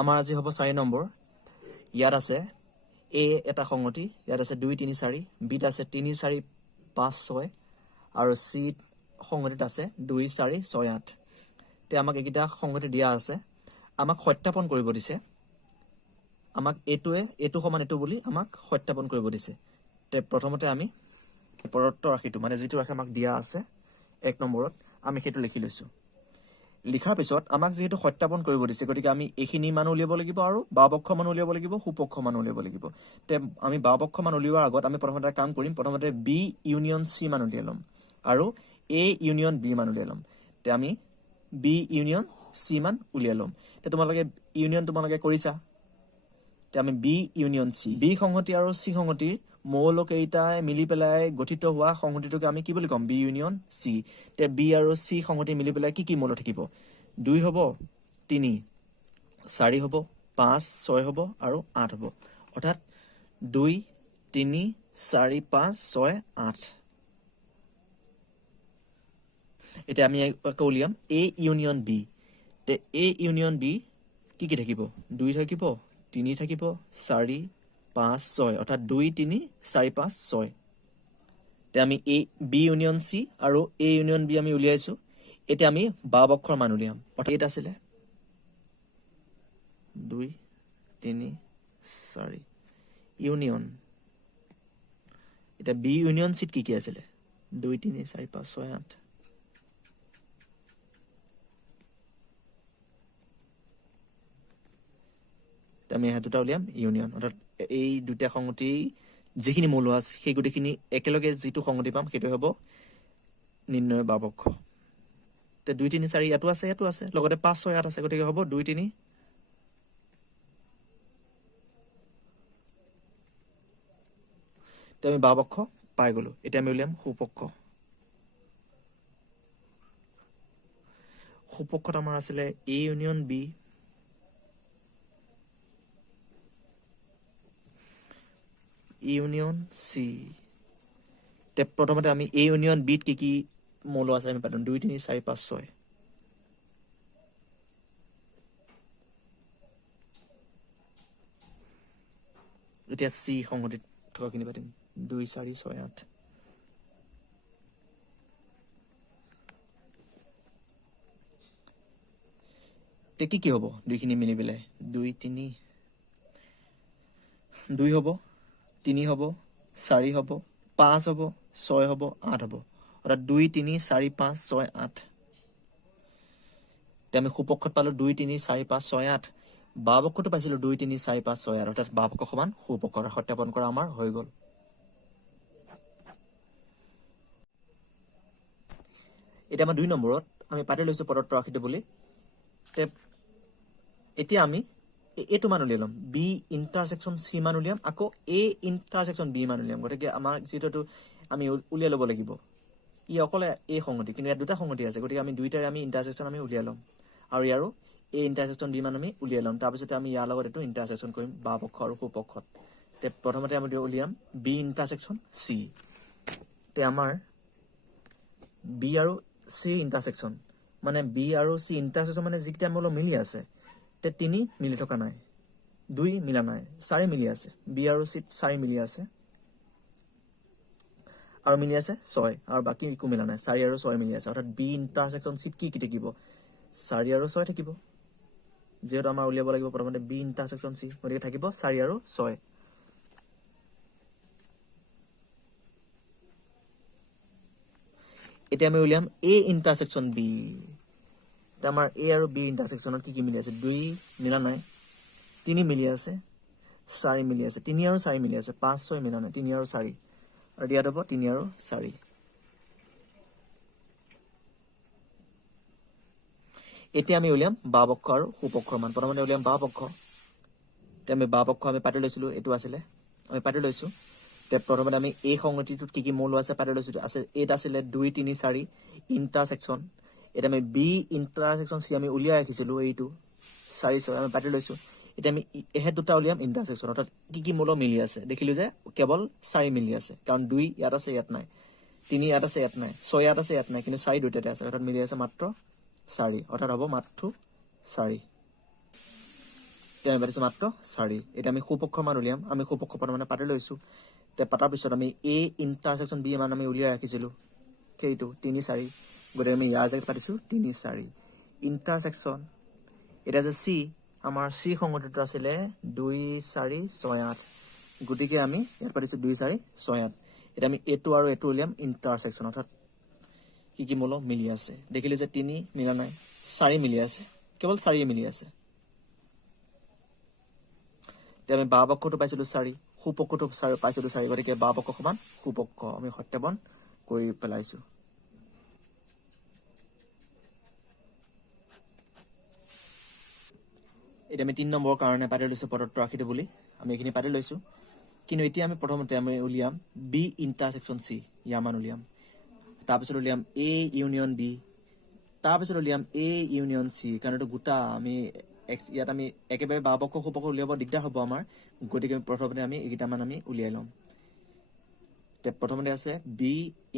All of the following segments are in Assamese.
আমাৰ আজি হ'ব 4 নম্বৰ ইয়াত আছে এ এটা সংগতি ইয়াত আছে 2 3 4 বিত আছে 3 4 5 6 আৰু সি সংগতিত আছে 2 4 6 8 তে আমাক এইকেইটা সংগতি দিয়া আছে আমাক সত্যাপন কৰিব দিছে আমাক এটো সমান এটো বুলি আমাক সত্যাপন কৰিব দিছে তে প্ৰথমতে আমি পৰত্ব ৰাখিটো মানে যেটো ৰাখে আমাক দিয়া আছে 1 নম্বৰত আমি হেতু লিখি লৈছো লিখাৰ পিছত আমাক যেটো সত্যাপন কৰিব দিছে গতিকে আমি এখিনি মান উলিয়াব লাগিব আৰু বাওপক্ষ মান উলিয়াব লাগিব সুপক্ষ মান উলিয়াব লাগিব তে আমি বাওপক্ষ মান উলিওৱাৰ আগত আমি প্ৰথমতে কাম কৰিম প্ৰথমতে বি ইউনিয়ন সি মান উলিয়াই লম আৰু এ ইউনিয়ন বি মান উলিয়াই লম তে আমি বি ইউনিয়ন সি মান উলিয়াই লম তে তোমালোকে কৰিছা তে আমি বি ইউনিয়ন সি বি সংহতি আৰু সি সংহতিৰ মৌলকেইটাই মিলি পেলাই গঠিত হোৱা সংহতিটোকে আমি কি বুলি কম বি ইউনিয়ন সি তে বি আৰু সি সংহতি মিলি পেলাই কি মৌল থাকিব 2 হ'ব 3 4 হ'ব 5 6 হ'ব আৰু 8 হ'ব অৰ্থাৎ 2 3 4 5 6 8 এটা আমি উলিয়াম এ ইউনিয়ন বি তে এ ইউনিয়ন বি কি থাকিব 2 থাকিব 3 থাকিব 4 5 6 অৰ্থাৎ 2 3 4 5 6 তে আমি এ বি ইউনিয়ন সি আৰু এ ইউনিয়ন বি আমি উলিয়াইছো এতিয়া আমি বাওপক্ষৰ মান উলিয়াম অৰ্থাৎ এটা আছিল 2 3 4 ইউনিয়ন এটা বি ইউনিয়ন সিত কি আছিল 2 3 4 5 6 8 আমি এই দুটা উলিয়াম ইউনিয়ন অৰ্থাৎ এই দুটা সংগতি যিখিনি মৌল আছে সেই গুটিখিনি একেলগে যেটো সংগতি পাম সেইটো হ'ব নিৰ্ণয় বাওপক্ষ তে 2 3 4 ইয়াতো আছে লগতে 5 6 8 আছে গতিকে হ'ব 2 3 তে আমি বাওপক্ষ পাই গলো এতিয়া আমি উলিয়াম সুপক্ষত আমাৰ আছিল এ ইউনিয়ন বি ইউনিয়ন সি তে প্ৰথমতে আমি এ ইউনিয়ন বিত কি মৌল আছে আমি পাতোঁ 2 3 4 5 6 এতিয়া সি সংগতিত থকা কিনি পাতিম 2 4 6 8 তে কি হ'ব দুইখিনি মিলি পেলাই 2 3 2 হ'ব 3 হ'ব 4 হ'ব 5 হ'ব 6 হ'ব 8 হ'ব অৰ্থাৎ 2 3 4 5 6 8 তে আমি সুপক্ষত পালো 2 3 4 5 6 8 বাওপক্ষটো পাইছিলো 2 3 4 5 6 8 অৰ্থাৎ বাওপক্ষ সমান সুপক্ষৰ সত্যাপন কৰা আমাৰ হৈ গল এটা আমাৰ 2 নম্বৰত আমি পাতি লৈছো পদত্ব ৰাখিটো বুলি তে এতিয়া আমি এটো মান উলিয়াম বি ইন্টাৰসেকশন সি মান উলিয়াম আকৌ এ ইন্টাৰসেকশন বি মান উলিয়াম গতিকে আমাৰ যেটো আমি উলিয়াই ল'ব লাগিব ই অকলে এ সংগতি কিন্তু ইয়াত দুটা সংগতি আছে গতিকে আমি দুইটাৰে আমি ইন্টাৰসেকশন আমি উলিয়াই ল'ম আৰু ইয়াৰো এ ইন্টাৰসেকশন বি মান আমি উলিয়াই ল'ম তাৰ পিছতে আমি ইয়াৰ লগত এটো ইন্টাৰসেকশন কৰিম বাওপক্ষ আৰু সুপক্ষত তে প্ৰথমতে আমি উলিয়াম বি ইন্টাৰসেকশন সি তে আমাৰ বি আৰু সি ইন্টাৰসেকশন মানে বি আৰু সি ইন্টাৰসেকশন মানে যিকিটা মৌল মিলি আছে তে 3 মিলি থকা নাই 2 মিলা নাই 4 মিলি আছে বি আৰু সি 4 মিলি আছে আৰু মিলি আছে 6 আৰু বাকি একো মিলা নাই 4 আৰু 6 মিলি আছে অৰ্থাৎ বি ইন্টাৰসেকশন সি কি থাকিব 4 আৰু 6 থাকিব যেহেতু আমাৰ উলিয়াব লাগিব প্ৰথমতে বি ইন্টাৰসেকশন সি গতিকে থাকিব 4 আৰু 6 এতিয়া আমি উলিয়াম এ ইন্টাৰসেকশন বি তে আমাৰ এ আৰু বি ইন্টাৰসেকশনত কি মিলি আছে 2 মিলা নাই 3 মিলি আছে 4 মিলি আছে 3 আৰু 4 মিলি আছে 5 6 মিলা নাই 3 আৰু 4 আৰু ইয়াত হ'ব 3 আৰু 4 এতিয়া আমি উলিয়াম বাওপক্ষ আৰু সুপক্ষৰ মান প্ৰথমতে উলিয়াম বাওপক্ষ তে আমি বাওপক্ষ আমি পাতি লৈছিলো এটো আছিল আমি পাতি লৈছো তে প্ৰথমতে আমি এই সংগতিটোত কি মৌল আছে পাতি লৈছো আছে এটা আছিল 2 3 4 ইন্টাৰসেকশন এটা আমি বি ইন্টাৰসেকশন সি আমি উলিয়াই ৰাখিছিলো এইটো 4 6 আমি পাতি লৈছো এটা আমি এহে দুটা উলিয়াম ইন্টাৰসেকশন অৰ্থাৎ কি মৌল মিলি আছে দেখিলো যে কেৱল 4 মিলি আছে কাৰণ 2 ইয়াত আছে ইয়াত নাই 3 ইয়াত আছে ইয়াত নাই 6 ইয়াত আছে ইয়াত নাই কিন্তু 4 দুটাতে আছে অৰ্থাৎ মিলি আছে মাত্ৰ 4 অৰ্থাৎ হ'ব মাত্ৰ 4 এতিয়া আমি পাতিছোঁ মাত্ৰ 4 এতিয়া আমি সোপক্ষৰ মান উলিয়াম আমি সোপক্ষ পদ মানে পাতি লৈছোঁ এতিয়া পাতাৰ পিছত আমি A ইণ্টাৰচেকশ্যন B মান আমি উলিয়াই ৰাখিছিলোঁ সেইটো 3 4 গতিকে আমি ইয়াৰ জেগাত পাতিছোঁ 3 4 ইণ্টাৰচেকশ্যন এটা যে C আমাৰ C সংগতিটো আছিলে 2 4 6 8 গতিকে আমি ইয়াত পাতিছোঁ 2 4 6 8 এটা আমি এটো আৰু এটো উলিয়াম ইণ্টাৰচেকশ্যন অৰ্থাৎ কি মূল মিলি আছে দেখিলে যে 3 মিলা নাই 4 মিলি আছে কেৱল 4 মিলি আছে তে আমি বাম পক্ষটো পাইছিলোঁ 4 সোপক্ষটো পাইছিলোঁ 4 গতিকে বাম পক্ষ সমান সোপক্ষ আমি সত্যাপন কৰি পেলাইছোঁ এটা আমি 3 নম্বৰৰ কাৰণে পাতি লৈছোঁ পদটো ৰাখিটো বুলি আমি এইখিনি পাতি লৈছোঁ কিন্তু এতিয়া আমি প্ৰথমতে আমি উলিয়াম B ইণ্টাৰচেকশ্যন C ইয়াৰ মান উলিয়াম তাৰপিছত উলিয়াম A ইউনিয়ন B তাৰপিছত উলিয়াম A ইউনিয়ন C কাৰণ এইটো গোটা আমি ইয়াত আমি একেবাৰে বাম পক্ষ সোপক্ষ উলিয়াব দিগদাৰ হ'ব আমাৰ গতিকে প্ৰথমতে আমি এইকেইটা মান আমি উলিয়াই ল'ম তে প্ৰথমতে আছে B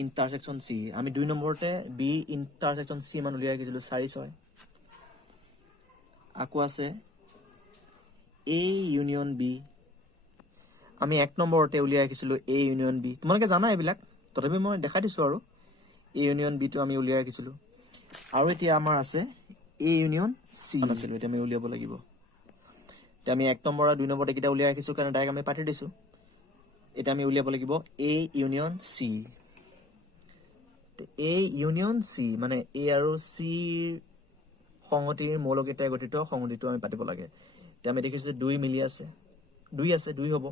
ইণ্টাৰচেকশ্যন C আমি 2 নম্বৰতে B ইণ্টাৰচেকশ্যন C মান উলিয়াই ৰাখিছিলোঁ 4 6 আকৌ আছে A ইউনিয়ন B আমি 1 নম্বৰতে উলিয়াই ৰাখিছিলোঁ A ইউনিয়ন B তোমালোকে জানা এইবিলাক তথাপি মই দেখাই দিছোঁ আৰু A ইউনিয়ন B টো আমি উলিয়াই ৰাখিছিলোঁ আৰু এতিয়া আমাৰ আছে A ইউনিয়ন C আছিলে এটা আমি উলিয়াব লাগিব তে আমি 1 নম্বৰ আৰু 2 নম্বৰতে কিটা উলিয়াই ৰাখিছোঁ কাৰণ ডাইৰেক্ট আমি পাতি দিছোঁ এটা আমি উলিয়াব লাগিব A ইউনিয়ন C তে A ইউনিয়ন C মানে A আৰু C সংগতিৰ মৌলকেইটাই গঠিত সংগতিটো আমি পাতিব লাগে তে আমি দেখিছোঁ যে 2 মিলি আছে 2 আছে 2 হ'ব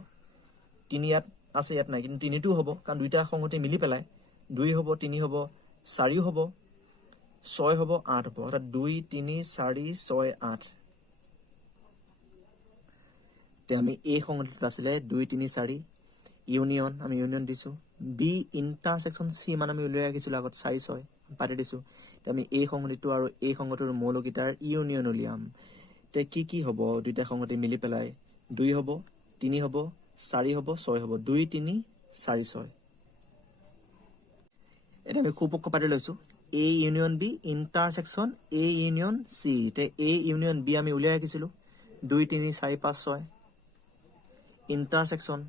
3 ইয়াত আছে ইয়াত নাই কিন্তু 3টো হ'ব কাৰণ দুইটা সংগতি মিলি পেলাই 2 হ'ব 3 হ'ব 4 হ'ব 6 হ'ব 8 হ'ব অৰ্থাৎ 2 3 4 6 8 তে আমি A সংগতিটো আছিলে 2 3 4 ইউনিয়ন আমি ইউনিয়ন দিছোঁ B ইণ্টাৰচেকশ্যন C মান আমি উলিয়াই ৰাখিছিলোঁ আগত 4 6 পাতি দিছোঁ তে আমি A সংগতিটো আৰু A সংগতিৰ মৌলকেইটাৰ ইউনিয়ন উলিয়াম তে কি হ'ব দুইটা সংগতি মিলি পেলাই 2 হ'ব 3 হ'ব 4 হ'ব 6 হ'ব 2 3 4 6 এটা আমি সোপক্ষ পাতি লৈছোঁ A union B intersection A union C তে A ইউনিয়ন B আমি উলিয়াই ৰাখিছিলোঁ 2 3 4 5 6 ইণ্টাৰচেকশ্যন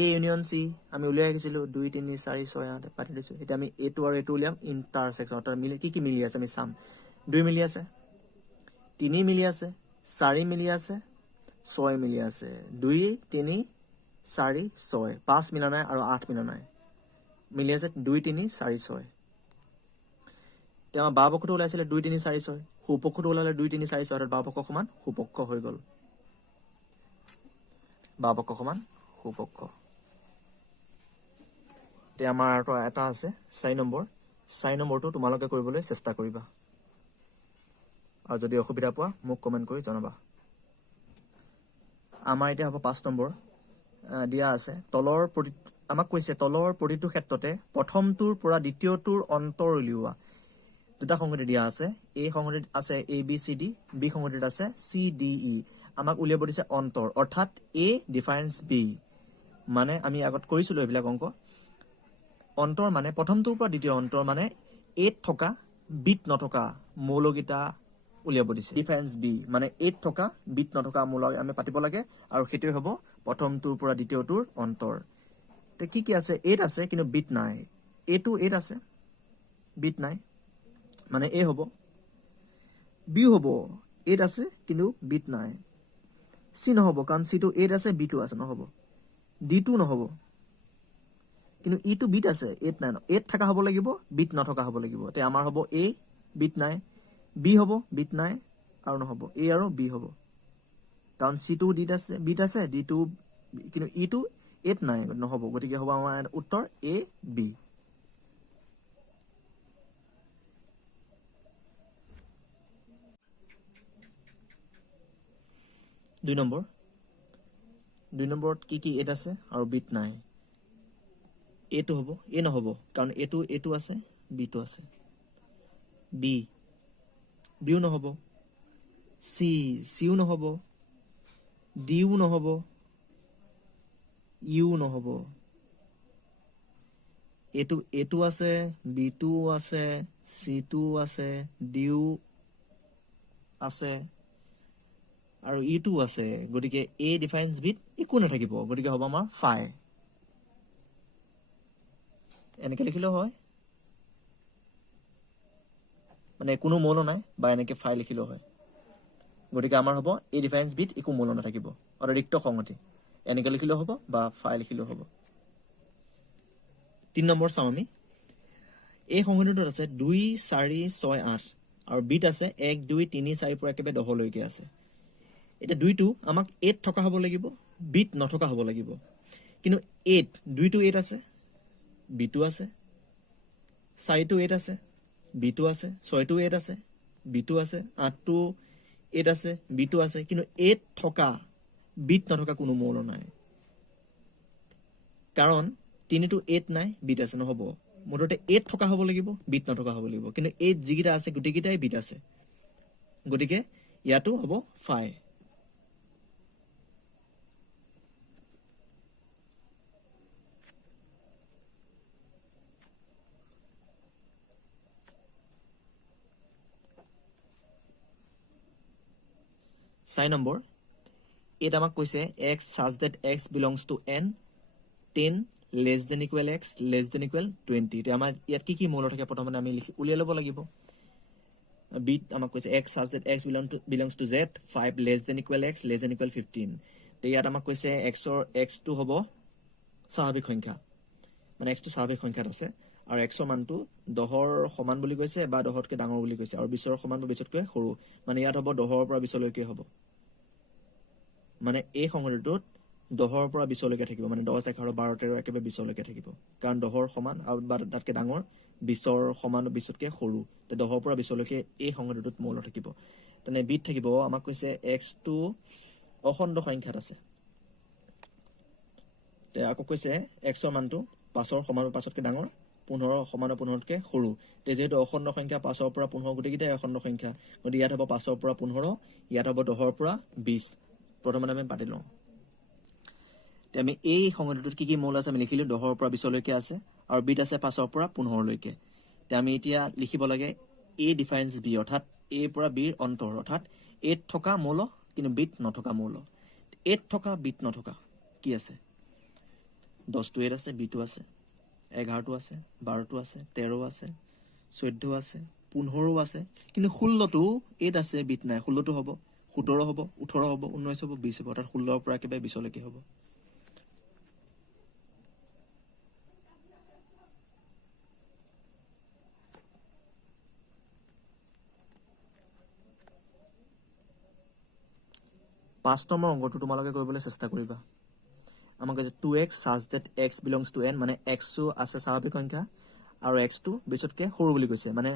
A ইউনিয়ন C আমি উলিয়াই ৰাখিছিলোঁ 2 3 4 6 8 পাতি দিছোঁ এতিয়া আমি এটো আৰু এটো উলিয়াম ইণ্টাৰচেকশ্যন অৰ্থাৎ মিলি কি মিলি আছে আমি চাম 2 মিলি আছে 3 মিলি আছে 4 মিলি আছে 6 মিলি আছে 2 3 4 6 5 মিলা নাই আৰু 8 মিলা নাই মিলি আছে 2 3 4 6 তেওঁ বাম পক্ষটো ওলাইছিলে 2 3 4 6 সোপক্ষটো ওলালে 2 3 4 6 অৰ্থাৎ বাম পক্ষ সমান সোপক্ষ হৈ গ'ল বাম পক্ষ সমান সোপক্ষ তে আমাৰ এটা আছে 4 নম্বৰটো তোমালোকে কৰিবলৈ চেষ্টা কৰিবা আৰু যদি অসুবিধা পোৱা মোক কমেণ্ট কৰি জনাবা আমাৰ এতিয়া হ'ব 5 নম্বৰ দিয়া আছে আমাক কৈছে তলৰ প্ৰতিটো ক্ষেত্ৰতে প্ৰথমটোৰ পৰা দ্বিতীয়টোৰ অন্তৰ উলিওৱা দুটা সংগতি দিয়া আছে A সংগতিত আছে ABCD B সংগতিত আছে CDE আমাক উলিয়াব দিছে অন্তৰ অৰ্থাৎ A ডিফাৰেন্স B মানে আমি আগত কৰিছিলোঁ এইবিলাক অংক অন্তৰ মানে প্ৰথমটোৰ পৰা দ্বিতীয় অন্তৰ মানে A থকা B নথকা মৌলকেইটা উলিয়াব দিছে ডিফাৰেন্স B মানে A থকা B নথকা মৌল আমি পাতিব লাগে আৰু সেইটোৱে হ'ব প্ৰথমটোৰ পৰা দ্বিতীয়টোৰ অন্তৰ তে কি আছে 8 আছে কিন্তু B নাই A টো 8 আছে B নাই মানে A হ'ব B হ'ব 8 আছে কিন্তু B নাই C নহ'ব কাৰণ C টো 8 আছে B টো আছে নহ'ব D টো নহ'ব কিন্তু E টো B আছে 8 নাই 8 থকা হ'ব লাগিব B নথকা হ'ব লাগিব তে আমাৰ হ'ব A B নাই B হ'ব B নাই আৰু নহ'ব A আৰু B হ'ব কাৰণ C টো D আছে B আছে D টো কিন্তু E টো 8 নাই নহ'ব গতিকে হ'ব আমাৰ উত্তৰ A B 2 নম্বৰত কি 8 আছে আৰু B নাই A টো হ'ব A নহ'ব কাৰণ A টো আছে B টো আছে B ও নহ'ব C ও নহ'ব D ও নহ'ব E ও নহ'ব A টো আছে B টো আছে C টো আছে D ও আছে আৰু ই2 আছে গতিকে a ডিফাৰেন্স বিট একো নাথাকিব গতিকে হ'ব আমাৰ phi এনেকৈ লিখিলেও হয় মানে কোনো মৌল নাই বা এনেকৈ phi লিখিলেও হয় গতিকে আমাৰ হ'ব a ডিফাৰেন্স বিট একো মৌল নাথাকিব আৰু ৰিক্ত সংহতি এনেকৈ লিখিলেও হ'ব বা phi লিখিলেও হ'ব 3 নম্বৰ চাম আমি এই সংহতিটোত আছে 2 4 6 8 আৰু বিট আছে 1 2 3 4 পৰা একেবাৰে 10 লৈকে আছে এটা 2 টো আমাক 8 থকা হ'ব লাগিব বিট নথকা হ'ব লাগিব কিন্তু 8 2 টো 8 আছে বিটো আছে 4 টো 8 আছে বিটো আছে 6 টো 8 আছে বিটো আছে 8 টো 8 আছে বিটো আছে কিন্তু 8 থকা বিট নথকা কোনো মৌল নাই কাৰণ 3 টো 8 নাই বিট আছে নহব মুঠতে 8 থকা হ'ব লাগিব বিট নথকা হ'ব লাগিব কিন্তু 8 যিকিটা আছে গুটিকিটাই বিট আছে গতিকে ইয়াটো হ'ব phi 4 নম্বৰ এটা আমাক কৈছে x such that x belongs to n 10 less than equal x less than equal 20 তে আমাৰ ইয়াত কি মৌল থাকে প্ৰথমতে আমি উলিয়াই ল'ব লাগিব বিট আমাক কৈছে x such that x belongs to z 5 less than equal x less than equal 15 তে ইয়াত আমাক কৈছে x টো হ'ব স্বাভাৱিক সংখ্যা মানে x টো স্বাভাৱিক সংখ্যাত আছে আৰু x ৰ মানটো 10 ৰ সমান বুলি কৈছে বা 10 তকৈ ডাঙৰ বুলি কৈছে আৰু 20 ৰ সমান বা 20 তকৈ সৰু মানে ইয়াত হ'ব 10 ৰ পৰা 20 লৈকে হ'ব মানে এই সংহতিটোত 10 ৰ পৰা 20 লৈকে থাকিব মানে 10 11 12 13 একেবাৰে 20 লৈকে থাকিব কাৰণ 10 ৰ সমান আৰু বা তাতকৈ ডাঙৰ 20 ৰ সমান 20 তকৈ সৰু তে 10 ৰ পৰা 20 লৈকে এই সংহতিটোত মৌল থাকিব তেনে বিট থাকিব আমাক কৈছে x টো অখণ্ড সংখ্যাত আছে তে আকৌ কৈছে x ৰ মানটো 5 ৰ সমান বা 5 তকৈ ডাঙৰ 15 সমান 15 তকৈ সৰু তে যেহেতু অখণ্ড সংখ্যা 5 ৰ পৰা 15 গোটেইকেইটাই অখণ্ড সংখ্যা গতিকে ইয়াত হ'ব 5 ৰ পৰা 15 ইয়াত হ'ব 10 ৰ পৰা 20 প্ৰথমতে আমি পাতি লওঁ তে আমি এই সংহতিটোত কি মৌল আছে আমি লিখিলো 10 ৰ পৰা 20 লৈকে আছে আৰু বিট আছে 5 ৰ পৰা 15 লৈকে তে আমি এতিয়া লিখিব লাগে a ডিফাৰেন্স b অৰ্থাৎ a পৰা b ৰ অন্তৰ অৰ্থাৎ 8 থকা মৌল কিন্তু বিট নথকা মৌল 8 থকা বিট নথকা কি আছে 10 টো 8 আছে বিটো আছে 11 টো আছে 12 টো আছে 13 আছে 14 আছে 15 আছে কিন্তু 16 টো 8 আছে বিট নাই 16 টো হ'ব 17 হ'ব 18 হ'ব 19 হ'ব 20 হ'ব অৰ্থাৎ 16 ৰ পৰা একেবাৰে 20 লৈকে হ'ব পাঁচ নম্বৰ অংকটো তোমালোকে কৰিবলৈ চেষ্টা কৰিবা আমাক কৈছে 2x such that x belongs to n মানে x টো আছে স্বাভাৱিক সংখ্যা আৰু x টো 20 তকৈ সৰু বুলি কৈছে মানে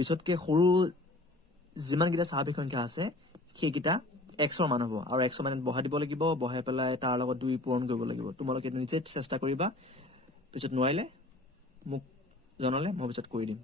20 তকৈ সৰু যিমানকেইটা স্বাভাৱিক সংখ্যা আছে সেইকেইটা x ৰ মান হ'ব আৰু x ৰ মান বহাই দিব লাগিব বহাই পেলাই তাৰ লগত 2 পূৰণ কৰিব লাগিব তোমালোকে নিজে চেষ্টা কৰিবা পিছত নোৱাৰিলে মোক জনালে মই পিছত কৰি দিম